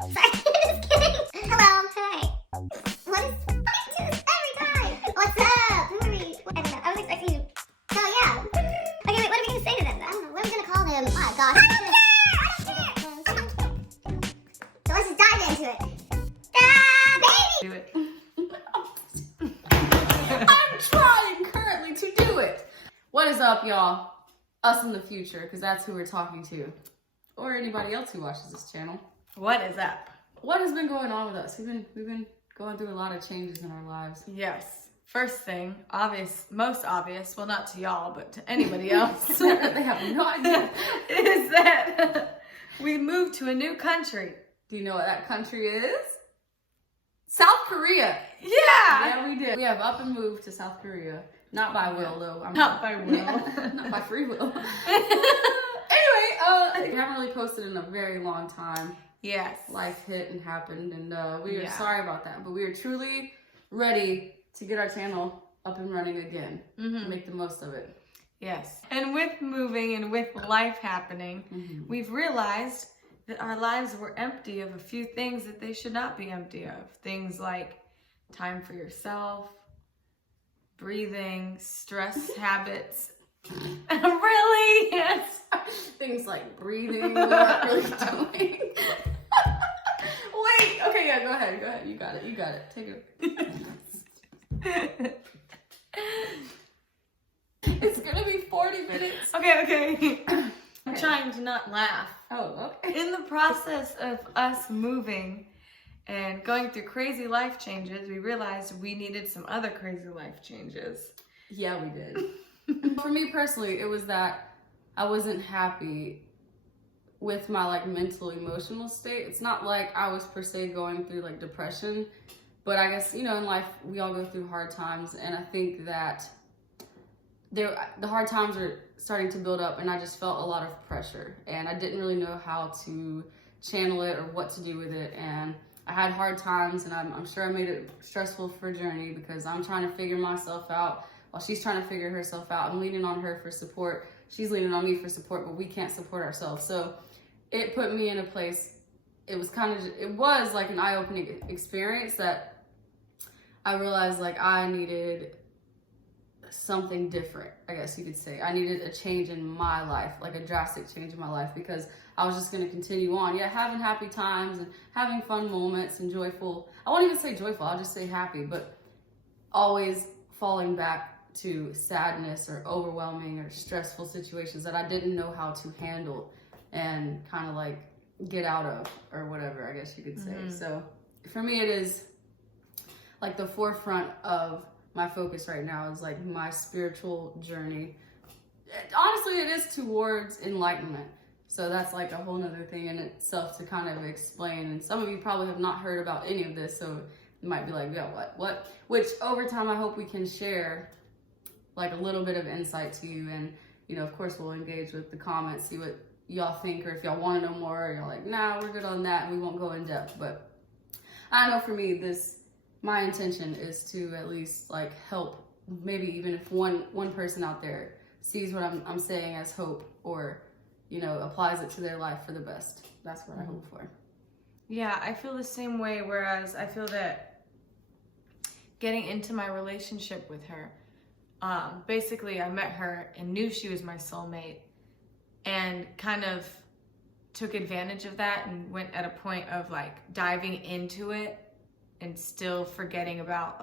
Sorry, just kidding. Hello, hi. What is... I do this every time. What's up? Who are we? I don't know. I was expecting you. Oh, yeah. Okay, wait, what are we going to say to them, then? I don't know. What are we going to call him? Oh, gosh. I don't care. So let's just dive into it. Baby! Do it. I'm trying currently to do it. What is up, y'all? Us in the future, because that's who we're talking to. Or anybody else who watches this channel. What is up? What has been going on with us? We've been going through a lot of changes in our lives. Yes. First thing, most obvious, well, not to y'all, but to anybody else. They have no idea. Is that we moved to a new country. Do you know what that country is? South Korea. Yeah. Yeah, we did. We have up and moved to South Korea. Not by will, though. Not by will. Yeah, not by free will. Anyway, we haven't really posted in a very long time. Yes. Life hit and happened, and we are Yeah. sorry about that. But we are truly ready to get our channel up and running again. Make the most of it. Yes. And with moving and with life happening, we've realized that our lives were empty of a few things that they should not be empty of. Things like time for yourself, breathing, stress habits. Really? Yes. Things like breathing, we're not really doing. Wait. Okay, yeah, go ahead. You got it. Take it. It's gonna be 40 minutes. Okay. I'm trying to not laugh. Oh, okay. In the process of us moving and going through crazy life changes, we realized we needed some other crazy life changes. Yeah, we did. For me personally, it was that I wasn't happy with my mental emotional state. It's not like I was per se going through depression, but I guess, in life we all go through hard times, and I think that the hard times are starting to build up, and I just felt a lot of pressure, and I didn't really know how to channel it or what to do with it. And I had hard times, and I'm sure I made it stressful for Journey, because I'm trying to figure myself out while she's trying to figure herself out. I'm leaning on her for support. She's leaning on me for support, but we can't support ourselves. So it put me in a place, it was like an eye-opening experience that I realized I needed something different, I guess you could say. I needed a change in my life, a drastic change in my life, because I was just going to continue on, having happy times and having fun moments and joyful. I won't even say joyful, I'll just say happy, but always falling back to sadness or overwhelming or stressful situations that I didn't know how to handle and kind of get out of, or whatever, I guess you could say. So for me, it is the forefront of my focus right now is my spiritual journey. Honestly, it is towards enlightenment. So that's a whole nother thing in itself to kind of explain. And some of you probably have not heard about any of this, so you might be like, yeah, what? Which over time, I hope we can share a little bit of insight to you. And, of course, we'll engage with the comments, see what y'all think, or if y'all want to know more, or you're like, nah, we're good on that, and we won't go in depth. But I know for me, my intention is to at least help, maybe even if one person out there sees what I'm saying as hope, or applies it to their life for the best. That's what I hope for. Yeah, I feel the same way, whereas I feel that getting into my relationship with her, basically I met her and knew she was my soulmate, and kind of took advantage of that and went at a point of diving into it and still forgetting about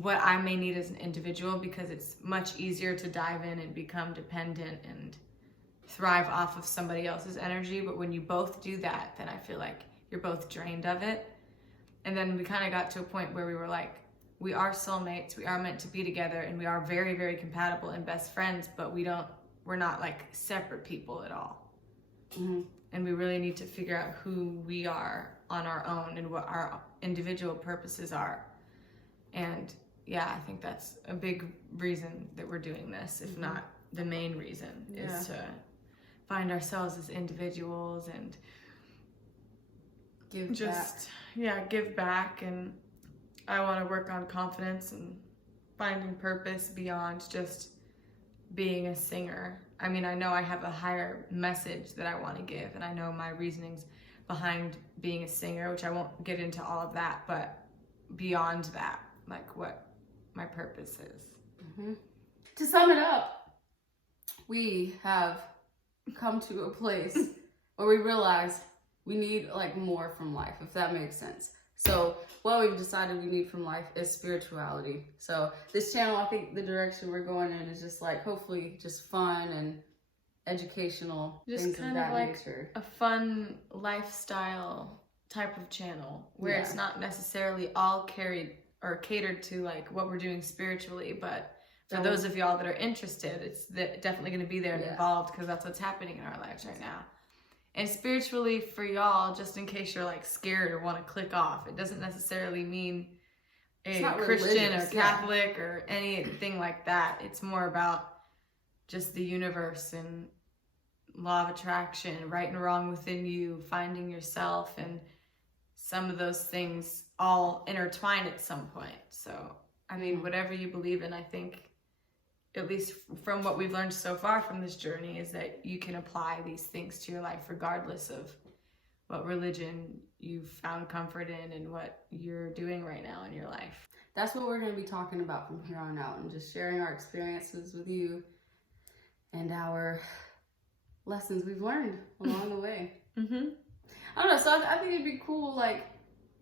what I may need as an individual, because it's much easier to dive in and become dependent and thrive off of somebody else's energy. But when you both do that, then I feel you're both drained of it. And then we kind of got to a point where we were we are soulmates, we are meant to be together, and we are very, very compatible and best friends, but we're not separate people at all. And we really need to figure out who we are on our own and what our individual purposes are. And yeah, I think that's a big reason that we're doing this, if not the main reason, is to find ourselves as individuals and give back. And I want to work on confidence and finding purpose beyond just being a singer. I mean, I know I have a higher message that I want to give, and I know my reasonings behind being a singer, which I won't get into all of that, but beyond that, like what my purpose is. Mm-hmm. To sum it up, we have come to a place where we realize we need like more from life, if that makes sense. So what we've decided we need from life is spirituality. So this channel, I think the direction we're going in is just like hopefully just fun and educational, Just things kind of of that like nature. a fun lifestyle type of channel where Yeah. it's not necessarily all catered to like what we're doing spiritually, but for those of y'all that are interested, it's definitely going to be there and involved, because that's what's happening in our lives right now. And spiritually for y'all, just in case you're like scared or want to click off, it doesn't necessarily mean a Christian or Catholic or anything like that. It's more about just the universe and law of attraction, right and wrong within you, finding yourself, and some of those things all intertwine at some point. So, I mean, whatever you believe in, I think, at least from what we've learned so far from this journey, is that you can apply these things to your life regardless of what religion you've found comfort in and what you're doing right now in your life. That's what we're going to be talking about from here on out, and just sharing our experiences with you and our lessons we've learned along the way. Mm-hmm. I don't know, so I think it'd be cool, like,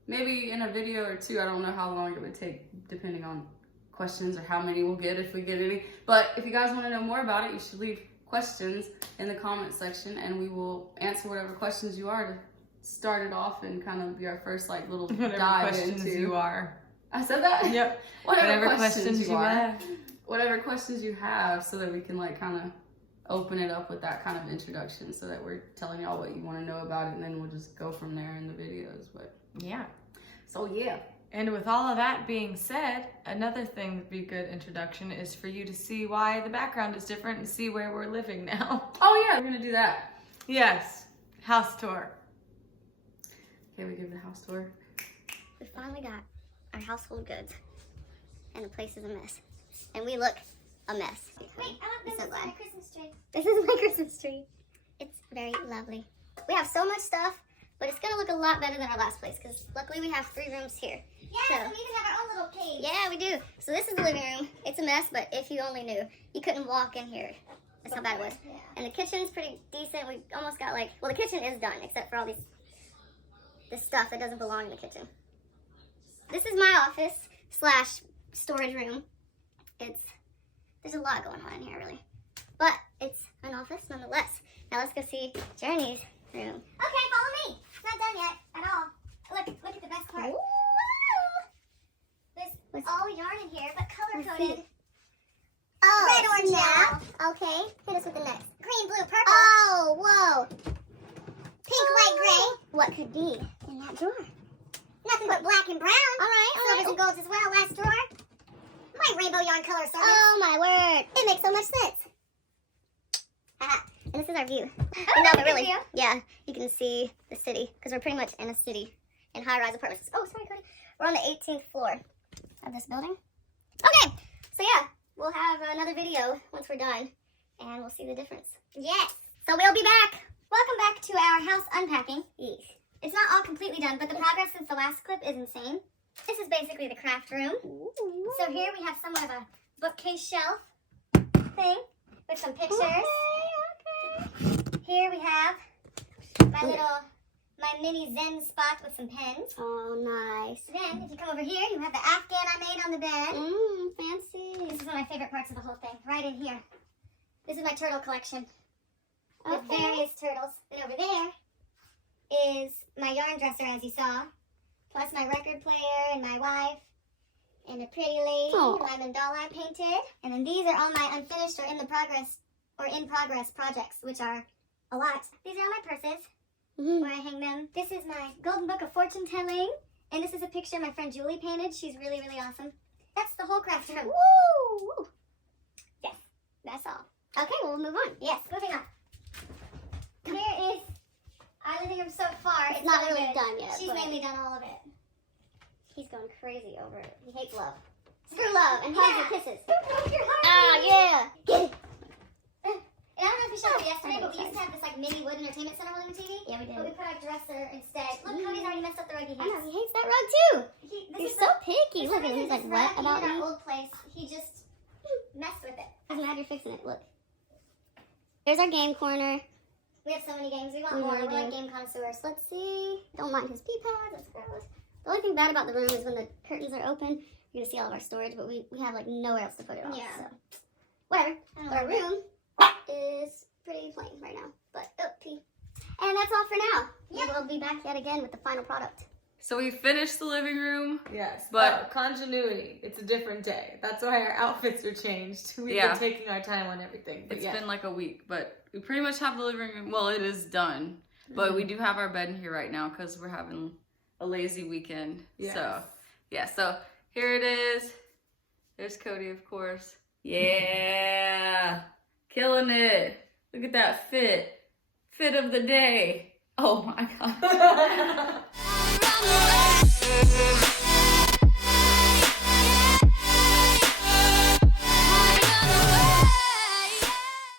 maybe in a video or two, I don't know how long it would take, depending on questions or how many we'll get, if we get any. But if you guys want to know more about it, you should leave questions in the comment section, and we will answer whatever questions you are to start it off and kind of be our first, like, little Whatever dive questions into. you are. I said that? Yep. Whatever questions you are. have. Whatever questions you have, so that we can, like, kind of open it up with that kind of introduction, so that we're telling y'all what you want to know about it, and then we'll just go from there in the videos. But Yeah. so yeah. And with all of that being said, another thing that'd be a good introduction is for you to see why the background is different and see where we're living now. Oh yeah, we're gonna do that. Yes. House tour. Okay, we give the house tour. We finally got our household goods, and the place is a mess. And we look a mess. Wait, I want this is my Christmas tree. This is my Christmas tree. It's very lovely. We have so much stuff, but it's gonna look a lot better than our last place, because luckily we have 3 rooms here. Yeah, so we even have our own little cave. Yeah, we do. So this is the living room. It's a mess, but if you only knew, you couldn't walk in here. That's how bad it was. Yeah. And the kitchen's pretty decent. We almost got like, well, the kitchen is done, except for all this stuff that doesn't belong in the kitchen. This is my office / storage room. There's a lot going on in here, really. But it's an office nonetheless. Now let's go see Journey's room. Okay, follow me. It's not done yet at all. Look at the best part. Ooh. There's all yarn in here, but color-coded. Oh, red, orange, now. Okay, hit us with the next. Green, blue, purple. Oh, whoa. Pink, white, gray. What could be in that drawer? Nothing but black and brown. All right. Silvers and golds as well. Last drawer. My rainbow yarn color service. Oh, my word. It makes so much sense. And this is our view. Oh, no, but really, view. Yeah, you can see the city, because we're pretty much in a city in high-rise apartments. Oh, sorry, Cody. We're on the 18th floor of this building. Okay, so yeah, we'll have another video once we're done, and we'll see the difference. Yes. So we'll be back. Welcome back to our house unpacking. Yes. It's not all completely done, but the progress since the last clip is insane. This is basically the craft room. Ooh. So here we have somewhat of a bookcase shelf thing with some pictures. Okay. Here we have my mini zen spot with some pens. Oh, nice. Then, if you come over here, you have the Afghan I made on the bed. Fancy. This is one of my favorite parts of the whole thing, right in here. This is my turtle collection with various turtles. And over there is my yarn dresser, as you saw, plus my record player and my wife and a pretty lady lemon doll I painted. And then these are all my unfinished or in progress projects, which are a lot. These are all my purses where I hang them. This is my golden book of fortune telling, and this is a picture my friend Julie painted. She's really, really awesome. That's the whole craft room. Woo! Yes, that's all. Okay, well, we'll move on. Yes, moving on. Here is our living room so far. It's not really done yet. She's mainly done all of it. He's going crazy over it. He hates love. Screw love and hugs and kisses. Don't your heart. Ah, yeah. Get it. And I don't know if we showed you yesterday, but we used to have this like mini wood entertainment center holding the TV. Yeah, we did. But we put our dresser instead. Look, Cody's already messed up the rug he hates. I know, he hates that rug too. He's so picky. Look at him. He's like, what about me? In our old place, he just messed with it. I'm glad you're fixing it. Look. There's our game corner. We have so many games. We want more. We're like game connoisseurs. Let's see. Don't mind his pee pads. That's gross. The only thing bad about the room is when the curtains are open, you're gonna see all of our storage, but we have like nowhere else to put it all. Yeah. So whatever. But our room is pretty plain right now. But pee. And that's all for now. Yep. We'll be back yet again with the final product. So we finished the living room. Yes, but continuity. It's a different day. That's why our outfits are changed. We've been taking our time on everything. It's been like a week, but we pretty much have the living room. Well, it is done, but we do have our bed in here right now because we're having a lazy weekend. Yes. So yeah, so here it is. There's Cody, of course. Yeah, killing it. Look at that fit of the day. Oh my god.